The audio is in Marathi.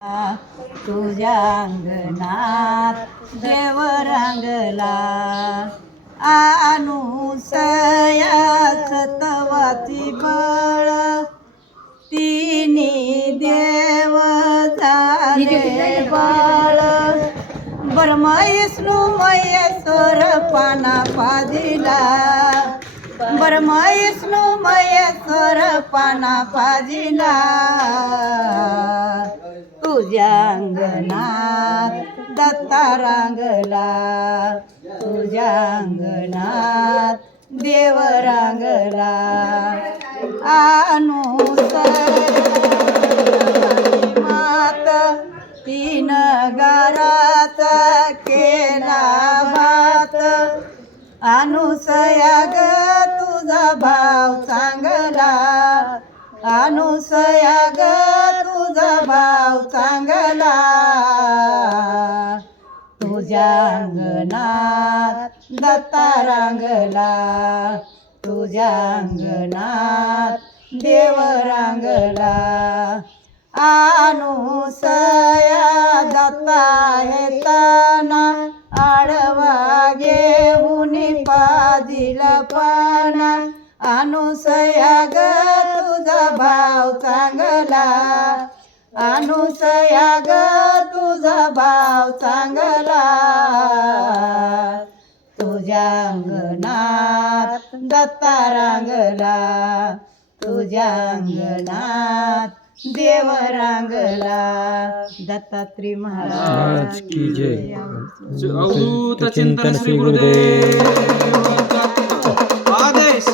तुझ्या अंगणात देव रंगला अनुसयास तवाची बळ तिनी देव झाले बाळ ब्रह्म विष्णू महेश्वर पाना पाजिला ब्रह्म विष्णू महेश्वर पाना पाजिला तुझ्या अंगणात दत्ता रांगला तुझ्या अंगणात देव रांगला मात तीन गाराचा केला भात अनुसया ग तुझा भाव चांगला अनुसया ग तुझा भाव चांगला तुझ्या अंगणात दत्ता रांगला तुझ्या अंगणात देव रांगला अनुसया दत्ता येताना आडवा घेऊन पाजिला पाना अनुसया ग तुझा भाव चांगला अनुसया ग तुझा भाव चांगला तुझ्या अंगणात दत्ता रांगला तुझ्या अंगणात देव रांगला दत्तात्रय महाराज की जय। अवधूत चिंतन श्री गुरुदेव आदेश